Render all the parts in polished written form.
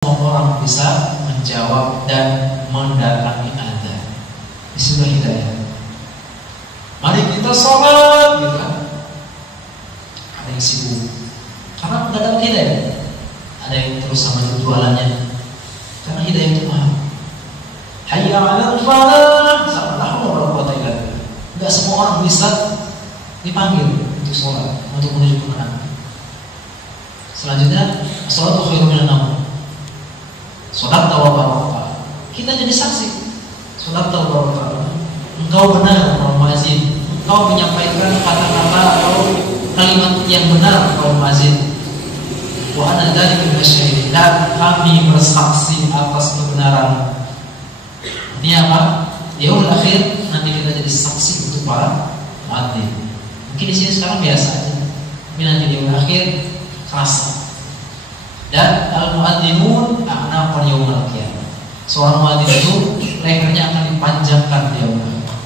semua orang bisa menjawab dan mendatangi Anda. Disitulah hidayah. Mari kita sholat, gitu kan? Ada yang sibuk karena nggak dapat hidayah. Ada yang terus sama jualannya karena hidayah itu mahal. Hayya 'alal falah, nggak semua orang bisa dipanggil untuk sholat, untuk menuju kemenangan. Selanjutnya, sholatu khairun minan naum. Sholat tawakkal. Kita jadi saksi. Sholat tawakkal. Engkau benar, Pak Muazzin. Engkau menyampaikan kata-kata atau kalimat yang benar, Pak Muazzin. Wa ana dzalika minasyahidin. Dan kami bersaksi atas kebenaran. Ini apa? Di yaumul akhir nanti kita jadi saksi untuk para muadzin. Mungkin di sini sekarang biasa aja. Tapi nanti di yaumul akhir kerasa. Dan al-muadzinun a'naqan yaumil qiyamah. Seorang muadzin itu lehernya akan dipanjangkan di yaumul akhir.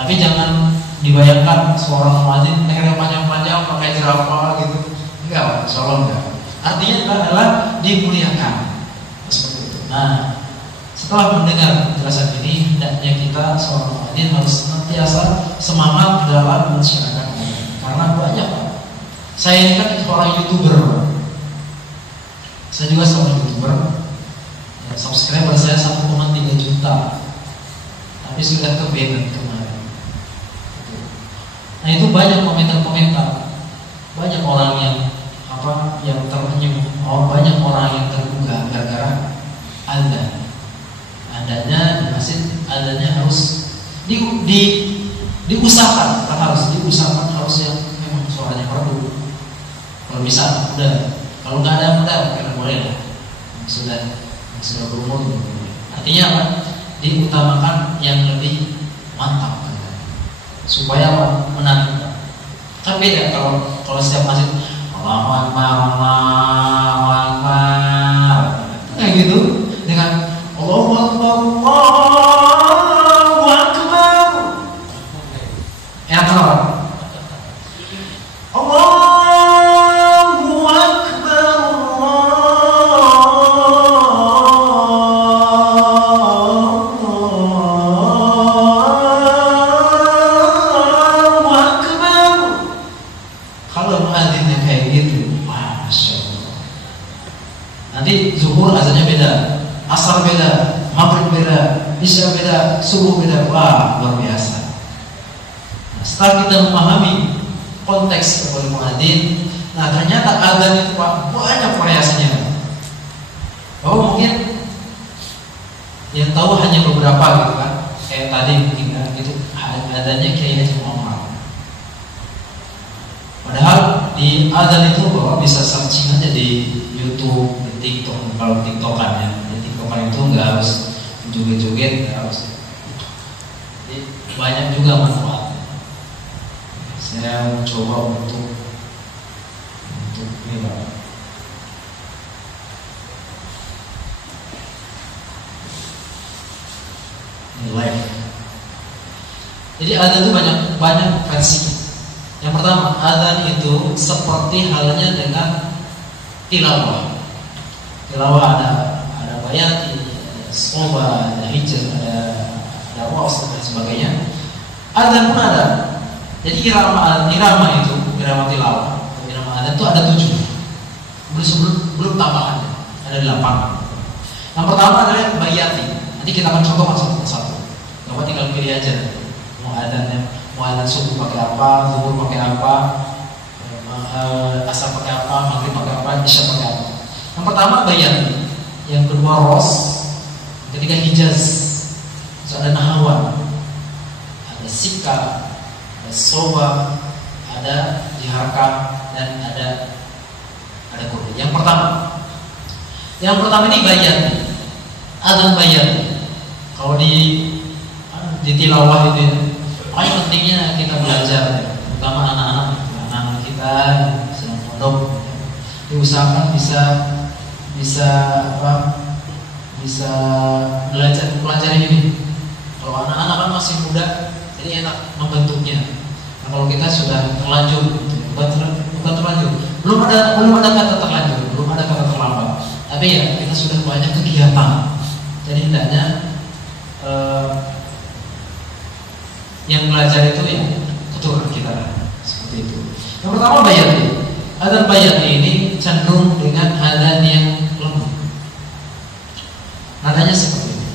Tapi jangan dibayangkan seorang muadzin lehernya panjang-panjang pakai jerapah gitu. Enggak, insyaallah enggak. Artinya adalah dimuliakan. Seperti itu. Nah, setelah mendengar penjelasan ini, hendaknya kita seorang muadzin harus senantiasa semangat dalam mensiarkan agama. Karena banyak, Pak. Saya ini kan seorang YouTuber. Saya juga seorang YouTuber. Ya, subscriber saya 1,3 juta. Tapi sudah ke-ban kemarin. Nah, itu banyak komentar-komentar. Banyak orang yang tersenyum. Banyak orang yang tergugah gara-gara adanya di masjid, adanya harus diusahakan, harus diusahakan, harus yang memang suaranya merdu. Kalau bisa, udah. Kalau nggak ada, udah, karena boleh lah. Sudah berumur. Artinya apa? Diutamakan yang lebih mantap, supaya menarik. Kan beda kalau setiap masjid Allahu Akbar, kayak gitu dengan Allahu Akbar, Allahu Akbar. Enak kan? Allahu Akbar, Allahu Akbar. Kalau muadzinnya kayak gitu, Masya Allah. Nanti zuhur azannya beda, asar beda, maghrib beda, isya beda, subuh beda. Wah, luar biasa. Nah, setelah kita memahami konteks sebagai muadzin, nah ternyata adzan itu, Pak, banyak variasinya. Bahwa mungkin yang tahu hanya beberapa gitu kan, kayak tadi mungkin kan, gitu adzannya kayak Haji Muhammad. Padahal di adzan itu bahwa bisa searching aja di YouTube, di TikTok. Kalau TikTokan ya, di TikTokan itu nggak harus joget-joget, nggak harus. Jadi banyak juga manfaat. Saya mencoba untuk ini, Pak. Ini live. Jadi adzan itu banyak versi. Yang pertama, adzan itu seperti halnya dengan tilawah. Tilawah ada bayati, ada soba, ada hijr, ada waus dan sebagainya. Adzan pun ada. Jadi irama itu, irama tilawah, irama adzan itu ada 7. Belum tambahannya, ada 8. Yang pertama adalah bayati. Nanti kita akan contoh satu persatu. Bapak tinggal pilih aja mau adzannya, mau adzan subuh pakai apa, zuhur pakai apa, asar pakai apa, maghrib pakai apa, isya pakai apa. Yang pertama bayati, yang kedua ros, yang ketiga hijaz, terus ada nahawan, ada sika, ada soba, ada jiharka, dan ada kode. Yang pertama ini bayati, adzan bayati. Kalau di tilawah itu, paling pentingnya kita belajar, terutama anak-anak kita sedang pondok, diusahakan bisa belajar ini. Kalau anak-anak kan masih muda, jadi enak membentuknya. Nah, kalau kita sudah terlanjur, bukan terlanjur, belum ada kata terlanjur, belum ada kata terlambat. Tapi ya kita sudah banyak kegiatan. Jadi hendaknya yang belajar itu ya keturunan kita seperti itu. Yang pertama bayati. Adzan bayati ini cenderung dengan adzan yang lemah. Nadanya seperti ini.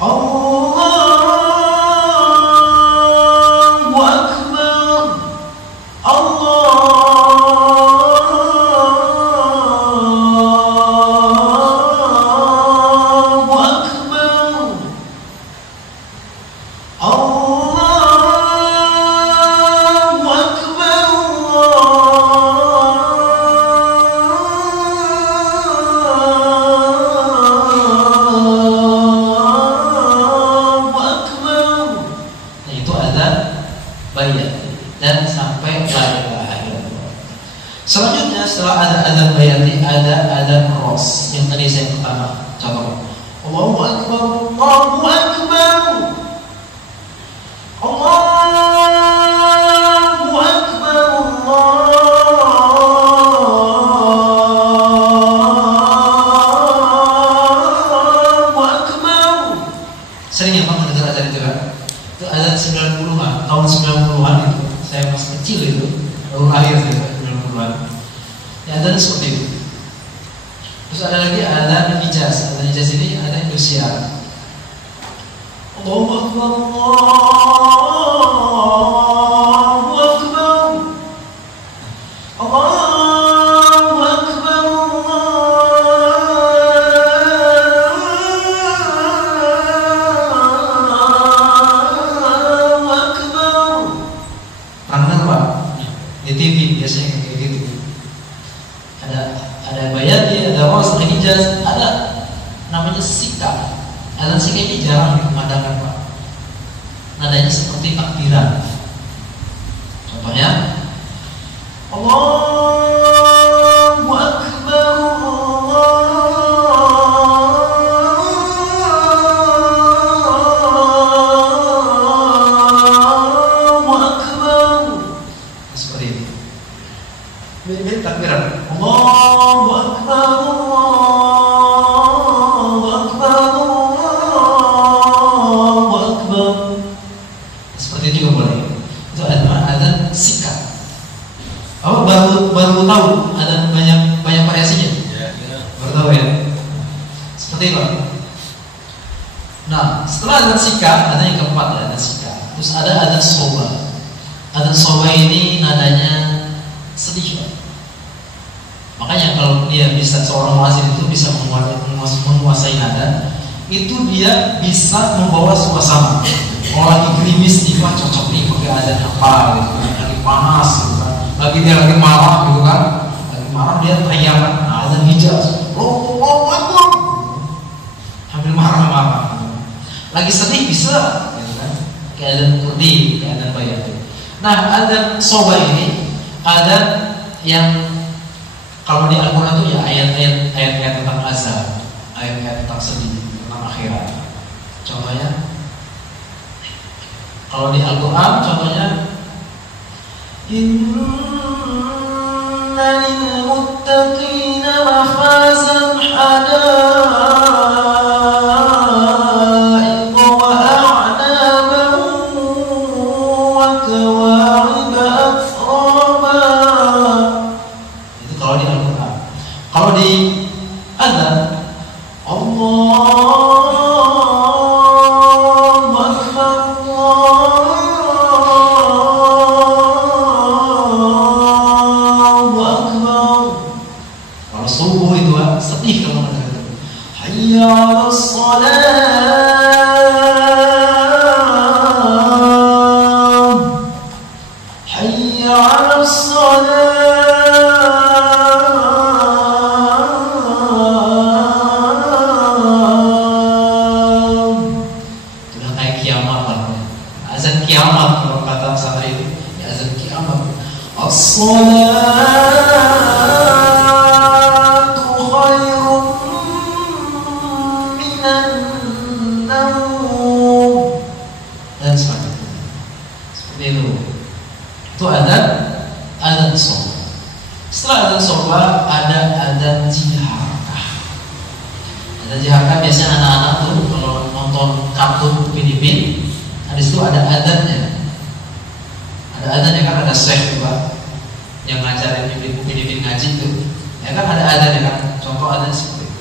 Allahu Akbar. Allahu Akbar. Allahu Akbar. Allahu Akbar. Nah, itu adzan bayat dan sampai la ilaha illallah. Selanjutnya setelah ada adzan bayati ada adzan ros yang tadi saya pertama contoh. Allahu Akbar, Allahu Akbar. Allahu Akbar, Allahu Akbar. Sering ya Pak mendengar adzan itu kan? Itu adzan 90-an, tahun 90-an itu. Saya masih kecil itu, baru lahir itu 90-an. Ya adzan seperti itu. Terus ada lagi adzan Hijaz. Adzan Hijaz ini ada Indonesia. Allahu Akbar, Allahu Akbar. Allahu Akbar, Allahu Akbar. Pernah Pak? Di TV biasanya kayak gitu. Ada bayati, ada ros, ada hijaz, ada namanya sika. Adzan sika ini jarang dikumandangkan Pak. Nadanya seperti takbiran. Contohnya Allahu Akbar, Allahu Akbar. Seperti itu. Mirip takbiran. Allahu Akbar, Allahu Akbar, Allahu Akbar. Seperti itu juga boleh. Itu adzan sikat. Oh, baru tahu ada banyak variasinya. Baru tahu ya. Seperti itu. Nah, setelah adzan sikat, ada yang keempat ya, adzan sikat. Terus ada adzan soba. Adzan soba ini nadanya sedih. Makanya kalau dia bisa, seorang muazzin itu bisa menguasai nada, itu dia bisa membawa suasana. Kalau lagi gerimis nih, wah cocok nih pakai adzan apa gitu kan. Lagi panas gitu kan. Dia lagi marah gitu kan. Lagi marah dia teriakan adzan hijaz. Allahu Akbar. Sambil marah-marah. Lagi sedih bisa gitu kan. Kayak adzan kurdi, kayak adzan bayat. Nah, adzan soba ini adzan yang kalau di Al-Quran itu ya ayat-ayat tentang azab, ayat-ayat tentang sedih, tentang akhirat. Contohnya, kalau di Al-Quran contohnya, Inna lil muttaqina mafazan hadaiq wa a'naban wa kawa'iba atraba. Itu kalau di Al-Quran. Kalau di adzan, Allahu Akbar, Allahu Akbar. Kalau subuh itu sedih kalau mendengar itu. Hayya 'alas salat, hayya 'alas salat. Kiamat kalau kata pesantren itu ya azan kiamat. As-salatu khairun minan biasanya anak-anak tuh kalau nonton kartun Upin-Ipin, di situ ada adannya. Ada adannya kan, ada syekh juga yang ngajarin Upin-Ipin ngaji tuh. Ya kan ada adannya kan. Contoh adan seperti itu.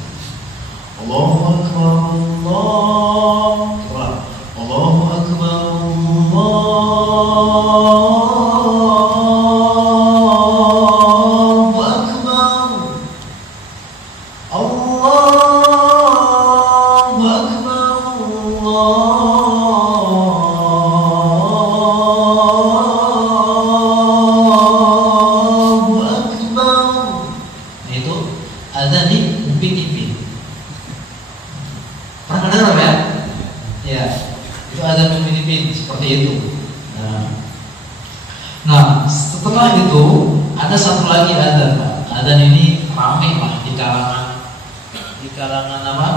Allahu Akbar, Allahu Akbar, Allahu Akbar, Allahu Akbar, Allahu Akbar. Nah, itu ada di Upin-Ipin. Pernah dengar ya? Ya, itu ada Upin-Ipin seperti itu. Nah, setelah itu ada satu lagi adzan, Pak. Adzan ini ramai lah di kalangan apa?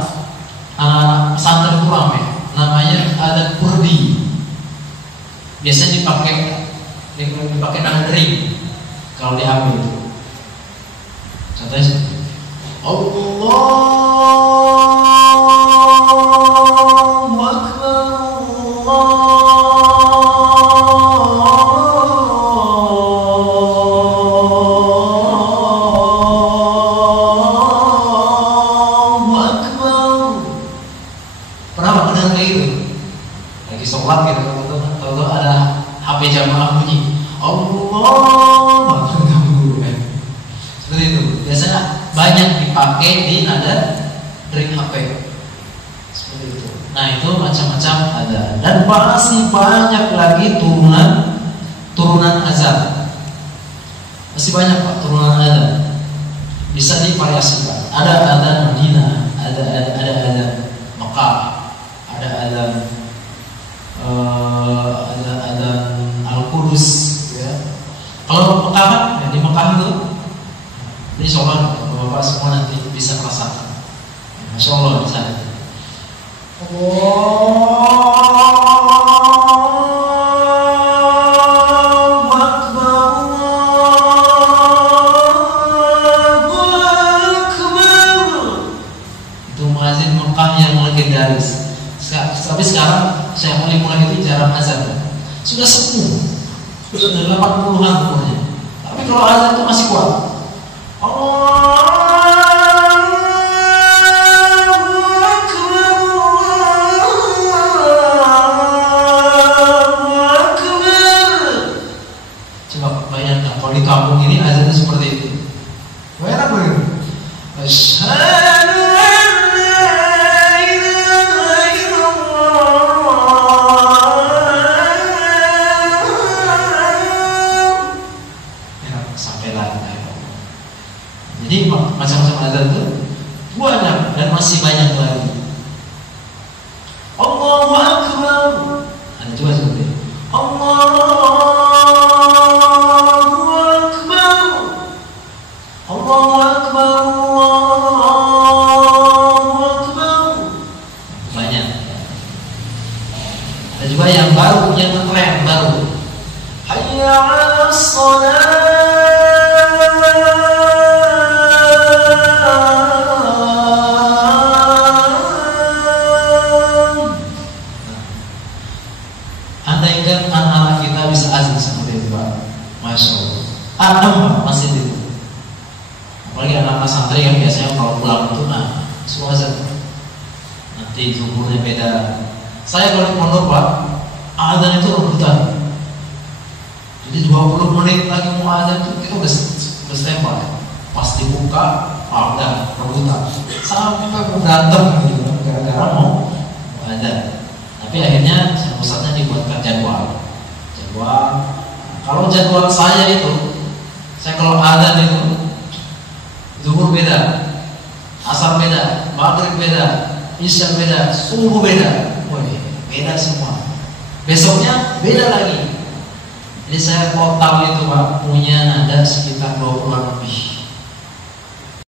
Pesantren itu ramai. Namanya adzan kurdi. Biasanya dipakai nandering kalau di HP itu. Contohnya seperti itu. Allahu Akbar, Allahu Akbar. Pernah mendengar kayak gitu? Lagi sholat gitu, kalau ada HP jamaah bunyi, Allah, ganggu kan? Seperti itu. Biasanya banyak dipakai di nada ring HP. Seperti itu. Nah, itu macam-macam ada. Dan masih banyak lagi turunan azan. Masih banyak Pak turunan azan. Bisa divariasikan. Ada azan Madinah, ada azan Mekah, ada azan Al-Qudus ya. Kalau Mekah kan, ya, di Mekah itu ini sholat Bapak semua nanti bisa merasakan. Masya Allah di sana. Allahu Akbar, Allahu Akbar. Itu muadzin Mekah yang legendaris. Tapi sekarang saya mulai itu jarang azan. Sudah sepuh, sudah 80-an umurnya. Tapi kalau azan itu masih kuat. Di kampung ini azannya seperti itu. Enak begitu. Asyhadu an la ilaha illallah. Enak sampai lagi. Jadi macam-macam azan itu banyak dan masih banyak lagi. Allahu Akbar. Ada juga seperti itu. Allahu Akbar, Allahu Akbar. Banyak. Ada juga yang baru, yang ngetren baru. Hayya 'alas shalah. Andaikan anak-anak kita bisa azan seperti itu, Pak. Masya Allah. Adam masih itu. Apalagi anak-anak santri yang biasanya kalau pulang itu suruh azan. Nanti zuhurnya beda. Saya kalau di pondok Pak, azan itu rebutan. Jadi 20 menit lagi mau azan itu kita udah standby. Pas dibuka, udah rebutan. Sampai berantem gitu gara-gara mau azan. Tapi akhirnya pusatnya dibuatkan jadwal. Kalau jadwal saya itu, saya kalau azan itu zuhur beda, asar beda, maghrib beda, isya beda, subuh beda. Beda semua. Besoknya beda lagi. Jadi saya total itu Pak punya nada sekitar 20-an lebih.